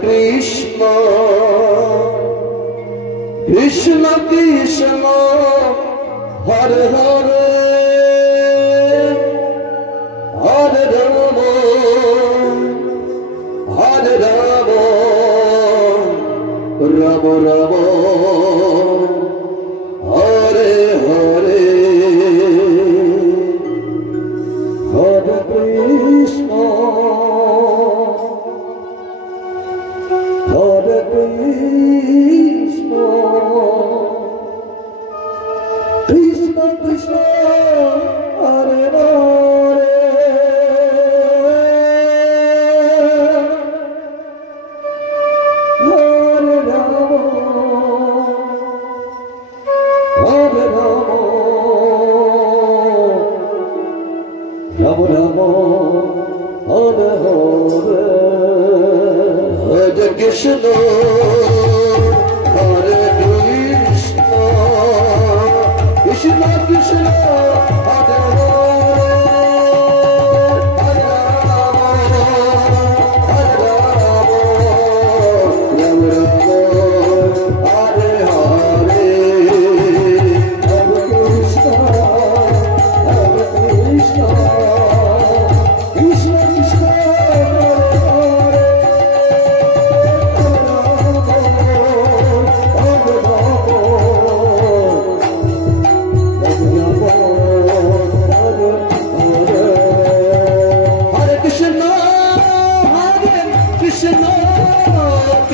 Krishna Krishna Krishna Hare Hare Hare Rama Hare Rama Rama Rama Hare Hare Hare Krishna Hare Krishna Krishna Krishna Hare Hare Hare Rama Hare Rama Rama Rama Hare Hare Hare Krishna Hare Krishna Krishna Krishna Hare Hare Hare Rama Rama Rama Hare Hare Hare Krishna Hare Krishna Krishna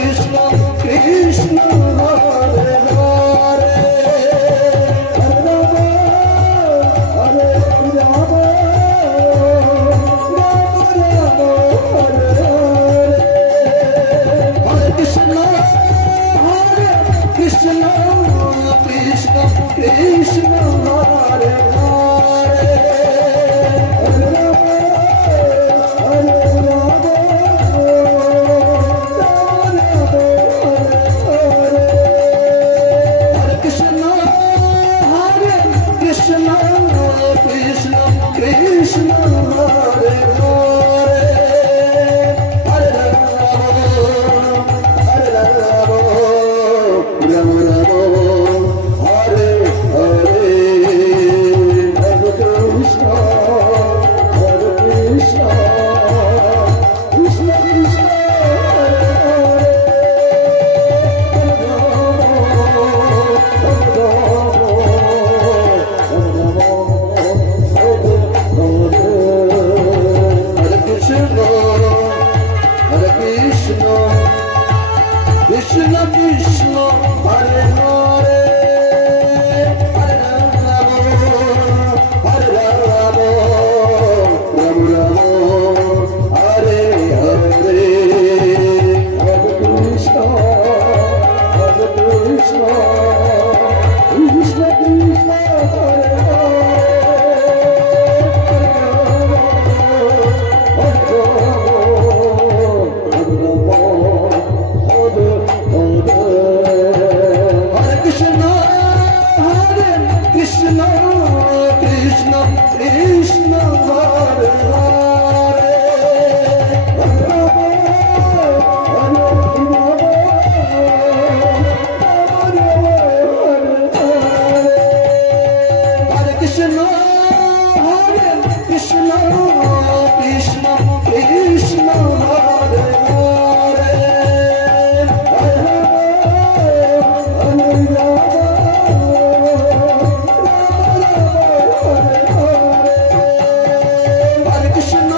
Krishna Krishna Hare Hare Krishna Hare Hare Hare Rama Rama Rama Hare Hare Hare Krishna Hare Krishna Krishna Krishna Hare Krishna Krishna Hare Hare Hare Rama Hare Rama Rama Rama Hare Hare Hare Krishna Hare Krishna Krishna Krishna Hare Krishna Krishna Hare Hare Hare Krishna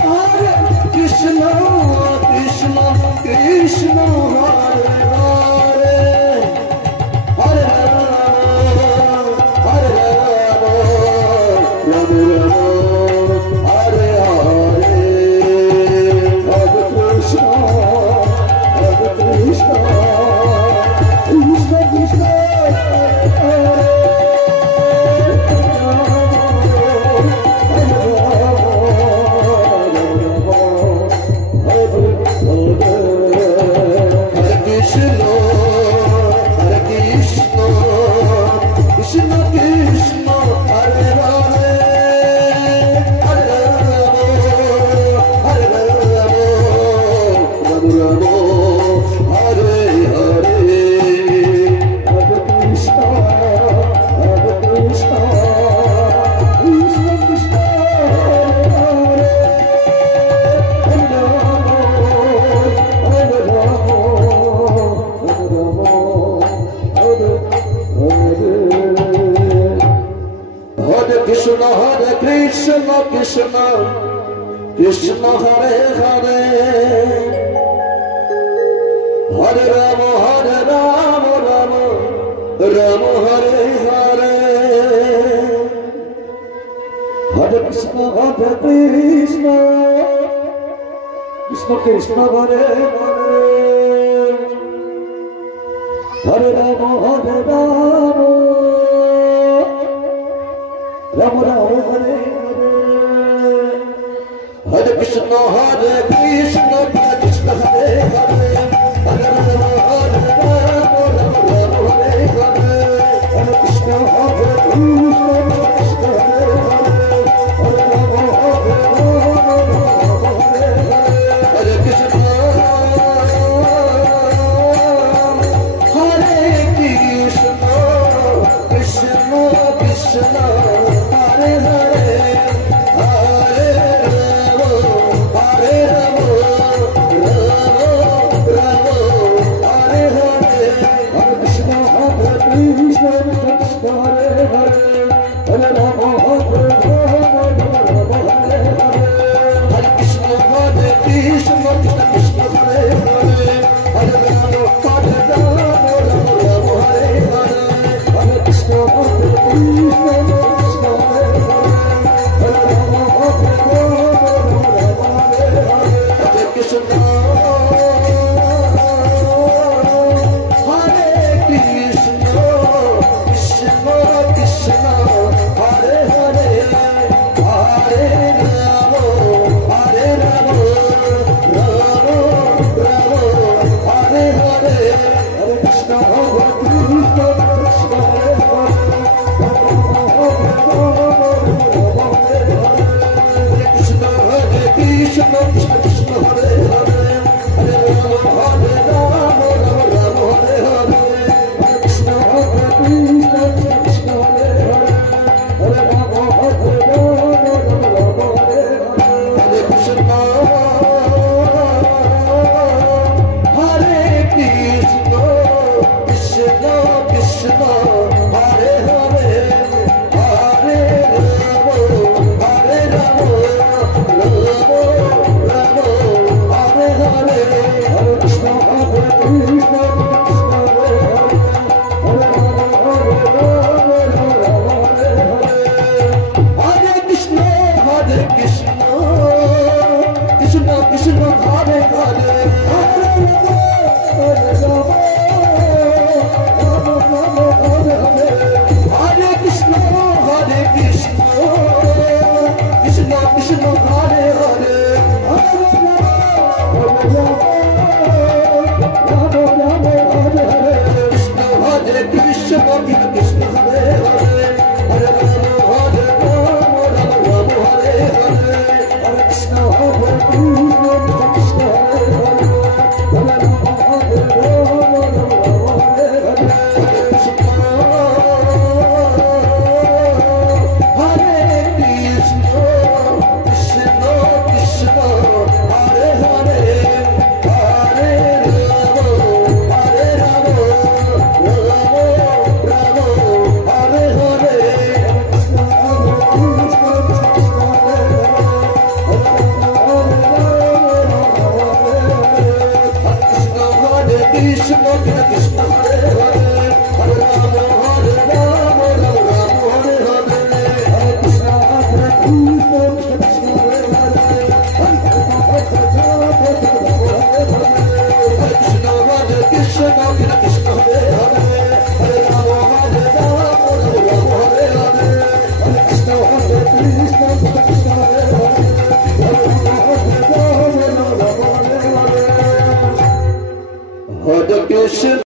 Hare Krishna Krishna Krishna Hare Hare Krishna Hare Hare Hare Hare Rama Rama Hare Hare Hare Krishna Hare Krishna Krishna Krishna Krishna Krishna Krishna Hare Hare Hare Rama Rama Rama Hare Hare Hare Krishna Krishna Krishna Hare Hare Hare Rama Rama Hare Hare Hare Krishna Krishna Hare Hare Hare Rama Hare Hare Hare Krishna Krishna Hare Hare Hare Rama Hare Krishna Krishna Krishna Hare Hare Hare Rama Hare Hare Hare Krishna Krishna Hare Hare Hare Rama Hare Hare Hare Krishna Krishna Krishna Hare Hare Hare Rama Hare Hare Hare Krishna Krishna Krishna Hare Hare Hare Rama Hare Krishna Krishna